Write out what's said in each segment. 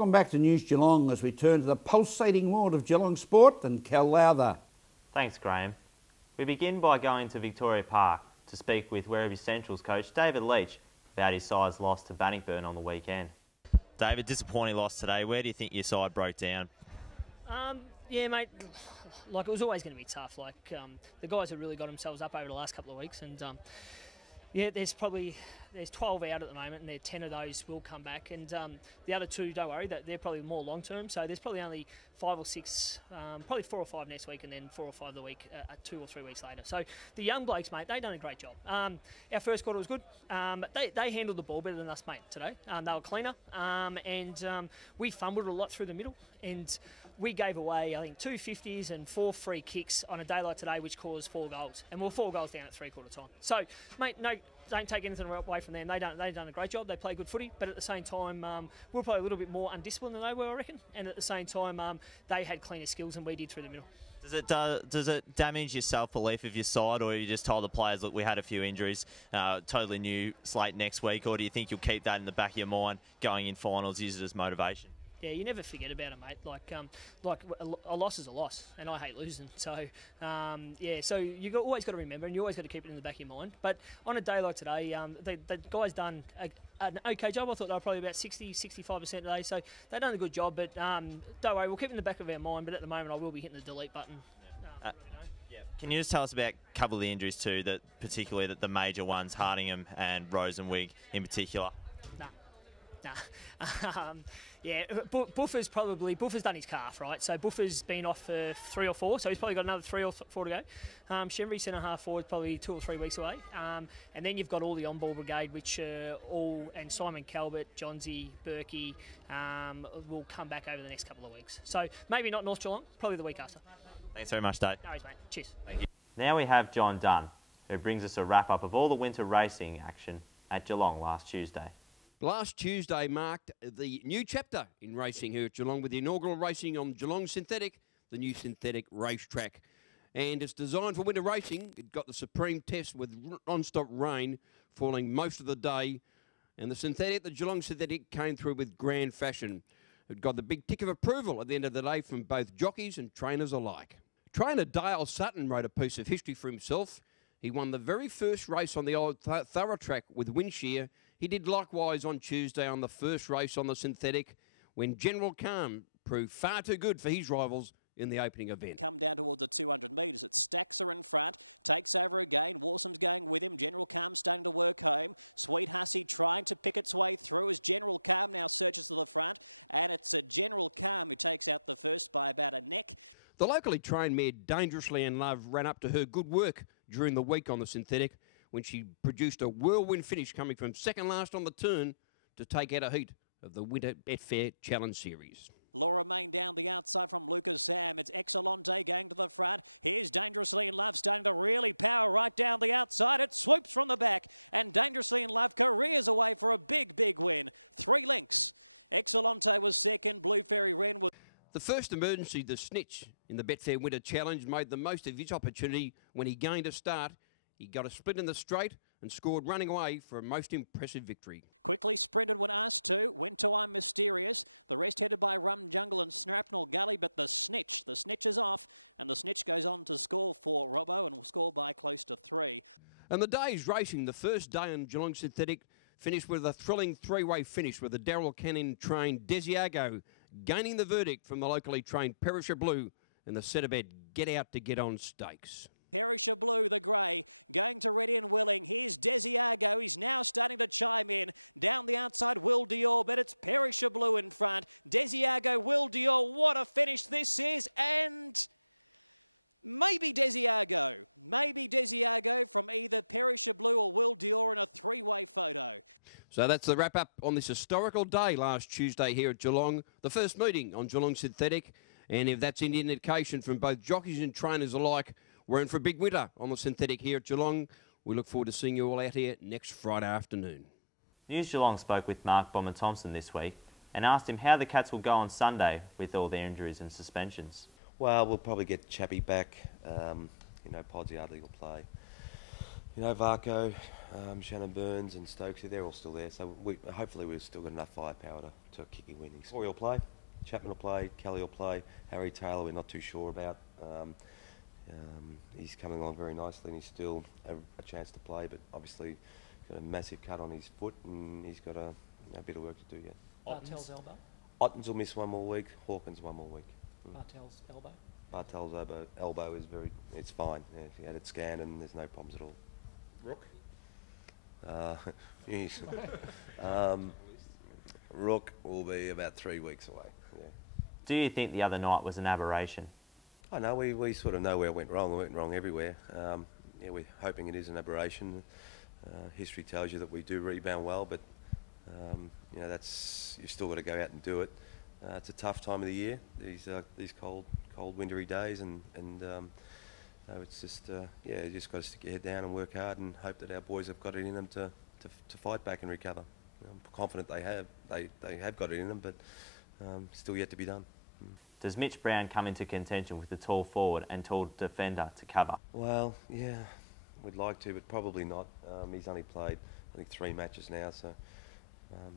Welcome back to News Geelong as we turn to the pulsating world of Geelong sport and Cal Lowther. Thanks, Graham. We begin by going to Victoria Park to speak with Werribee Central's coach David Leach about his side's loss to Bannockburn on the weekend. David, disappointing loss today. Where do you think your side broke down? Yeah, mate, like it was always going to be tough. Like the guys have really got themselves up over the last couple of weeks, and yeah, there's 12 out at the moment, and 10 of those will come back, and the other two, don't worry, that they're probably more long term. So there's probably only 5 or 6, probably 4 or 5 next week, and then 4 or 5 the week 2 or 3 weeks later. So the young blokes, mate, they done a great job. Our first quarter was good. They handled the ball better than us, mate, today. They were cleaner, and we fumbled a lot through the middle, and we gave away, I think, 2 50s and 4 free kicks on a day like today, which caused 4 goals. And we were 4 goals down at three-quarter time. So, mate, no, don't take anything away from them. They've done a great job. They play good footy, but at the same time, we're probably a little bit more undisciplined than they were, I reckon. And at the same time, they had cleaner skills than we did through the middle. Does it damage your self-belief of your side, or you just told the players, look, we had a few injuries, totally new slate next week, or do you think you'll keep that in the back of your mind going in finals, use it as motivation? Yeah, you never forget about it, mate. Like a loss is a loss, and I hate losing. So, yeah, so you always got to remember, and you always got to keep it in the back of your mind. But on a day like today, the guys done an okay job. I thought they were probably about 60-65% today, so they've done a good job. But don't worry, we'll keep it in the back of our mind. But at the moment, I will be hitting the delete button. Can you just tell us about a couple of the injuries too, that particularly the major ones, Hardingham and Rosenwig in particular? Nah. Yeah, Buffer's done his calf, right? So Buffer's been off for 3 or 4, so he's probably got another 3 or 4 to go. Shenry centre half forward probably 2 or 3 weeks away. And then you've got all the on-ball brigade, which and Simon Calvert, Johnsy, Berkey will come back over the next couple of weeks. So maybe not North Geelong, probably the week after. Thanks very much, Dave. No worries, mate. Cheers. Thank you. Now we have John Dunn, who brings us a wrap-up of all the winter racing action at Geelong last Tuesday. Last Tuesday marked the new chapter in racing here at Geelong with the inaugural racing on Geelong Synthetic, the new synthetic racetrack. And it's designed for winter racing. It got the supreme test with non-stop rain falling most of the day. And the Geelong Synthetic came through with grand fashion. It got the big tick of approval at the end of the day from both jockeys and trainers alike. Trainer Dale Sutton wrote a piece of history for himself. He won the very first race on the old Thorough track with Windshear. He did likewise on Tuesday on the first race on the synthetic when General Calm proved far too good for his rivals in the opening event. Come down towards the 200 metres. It's Stacks are in front. Takes over again. Wilson's going with him. General Calm's done to work home. Sweet Hussy trying to pick its way through as General Calm now searches to the front. And it's General Calm who takes out the first by about a neck. The locally trained mare Dangerously in Love ran up to her good work during the week on the synthetic when she produced a whirlwind finish coming from second last on the turn to take out a heat of the Winter Betfair Challenge Series. Laura Main down the outside from Lucas Sam. It's Excellente going to the front. Here's Dangerously in Love starting to really power right down the outside. It's swooped from the back. And Dangerously in Love careers away for a big, big win. 3 lengths. Excellente was second. Blue Fairy Wren was... The first emergency, the Snitch, in the Betfair Winter Challenge made the most of his opportunity when he gained a start. He got a split in the straight and scored running away for a most impressive victory. Quickly sprinted when asked to. Went to I'm Mysterious. The rest headed by Rum Jungle and Snapnel Gully, but the Snitch is off. And the Snitch goes on to score for Robbo and will score by close to 3. And the day's racing, the first day on Geelong Synthetic, finished with a thrilling 3-way finish with the Darryl Canning-trained Desiago gaining the verdict from the locally trained Perisher Blue in the set bet Get Out to Get On stakes. So that's the wrap-up on this historical day last Tuesday here at Geelong, the first meeting on Geelong Synthetic. And if that's any indication from both jockeys and trainers alike, we're in for a big winter on the synthetic here at Geelong. We look forward to seeing you all out here next Friday afternoon. News Geelong spoke with Mark Bomber-Thompson this week and asked him how the Cats will go on Sunday with all their injuries and suspensions. Well, we'll probably get Chappie back. Podsiadli will play. Varco, Shannon Burns and Stokesy, they're all still there. So hopefully we've still got enough firepower to kick your winnings. Corey will play, Chapman will play, Kelly will play, Harry Taylor we're not too sure about. He's coming along very nicely and he's still a chance to play, but obviously got a massive cut on his foot and he's got a bit of work to do yet. Bartell's elbow? Ottens will miss one more week, Hawkins one more week. Bartell's elbow? Bartell's elbow is it's fine. Yeah, he had it scanned and there's no problems at all. Rook? Yes. Rook will be about 3 weeks away. Yeah. Do you think the other night was an aberration? I know, we sort of know where it went wrong. It went wrong everywhere. Yeah, we're hoping it is an aberration. History tells you that we do rebound well, but you know, you've still got to go out and do it. It's a tough time of the year, these cold, wintry days, and it's just yeah, you just got to stick your head down and work hard and hope that our boys have got it in them to fight back and recover. I'm confident they have got it in them, but still yet to be done. Does Mitch Brown come into contention with the tall forward and tall defender to cover? Well, yeah, we'd like to, but probably not. He's only played, I think, 3 matches now, so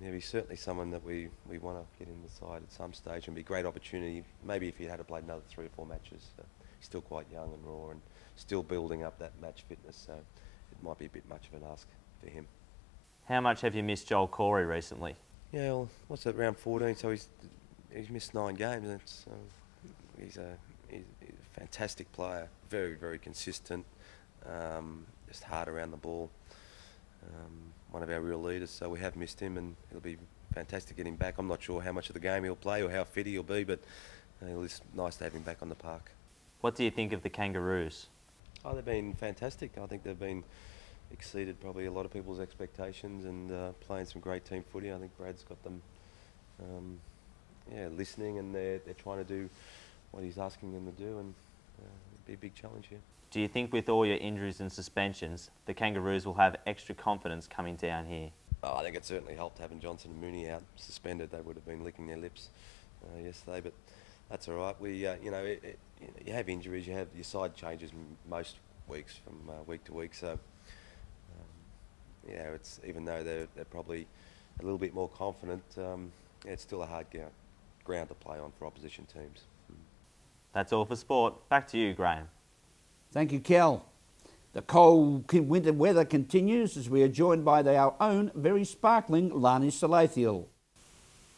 yeah, he's certainly someone that we want to get in the side at some stage and be a great opportunity. Maybe if he had to play another 3 or 4 matches. He's still quite young and raw and still building up that match fitness, so it might be a bit much of an ask for him. How much have you missed Joel Corey recently? Yeah, well, what's that, round 14, so he's missed 9 games. And he's a fantastic player, very, very consistent, just hard around the ball. One of our real leaders, so we have missed him, and it'll be fantastic to get him back. I'm not sure how much of the game he'll play or how fit he'll be, but it's nice to have him back on the park. What do you think of the Kangaroos? Oh, they've been fantastic. I think they've been exceeded probably a lot of people's expectations and playing some great team footy. I think Brad's got them yeah, listening, and they're trying to do what he's asking them to do, and it'll be a big challenge here. Do you think with all your injuries and suspensions, the Kangaroos will have extra confidence coming down here? Oh, I think it certainly helped having Johnson and Meaney out suspended. They would have been licking their lips yesterday, but that's all right. We, you know, you have injuries, you have your side changes most weeks from week to week. So, you know, it's even though they're probably a little bit more confident, yeah, it's still a hard ground to play on for opposition teams. That's all for sport. Back to you, Graham. Thank you, Kel. The cold winter weather continues as we are joined by our own very sparkling Larni Salathiel.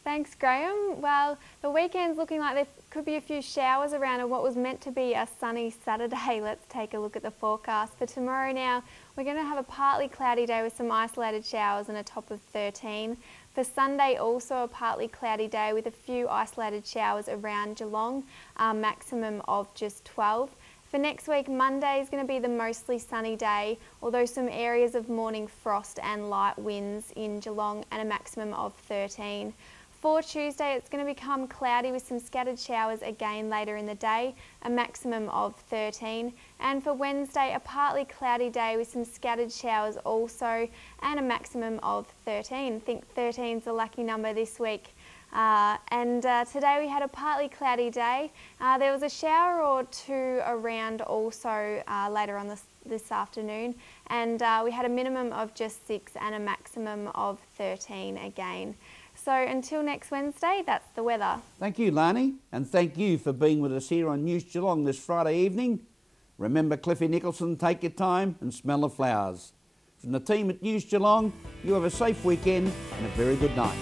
Thanks, Graham. Well, the weekend's looking like there could be a few showers around on what was meant to be a sunny Saturday. Let's take a look at the forecast. For tomorrow now, we're going to have a partly cloudy day with some isolated showers and a top of 13. For Sunday, also a partly cloudy day with a few isolated showers around Geelong, maximum of just 12. For next week, Monday is going to be the mostly sunny day, although some areas of morning frost and light winds in Geelong and a maximum of 13. For Tuesday, it's going to become cloudy with some scattered showers again later in the day, a maximum of 13. And for Wednesday, a partly cloudy day with some scattered showers also, and a maximum of 13. I think 13 is the lucky number this week. Today we had a partly cloudy day. There was a shower or 2 around also later on this afternoon, and we had a minimum of just 6 and a maximum of 13 again. So until next Wednesday, that's the weather. Thank you, Larni, and thank you for being with us here on News Geelong this Friday evening. Remember, Cliffy Nicholson, take your time and smell the flowers. From the team at News Geelong, you have a safe weekend and a very good night.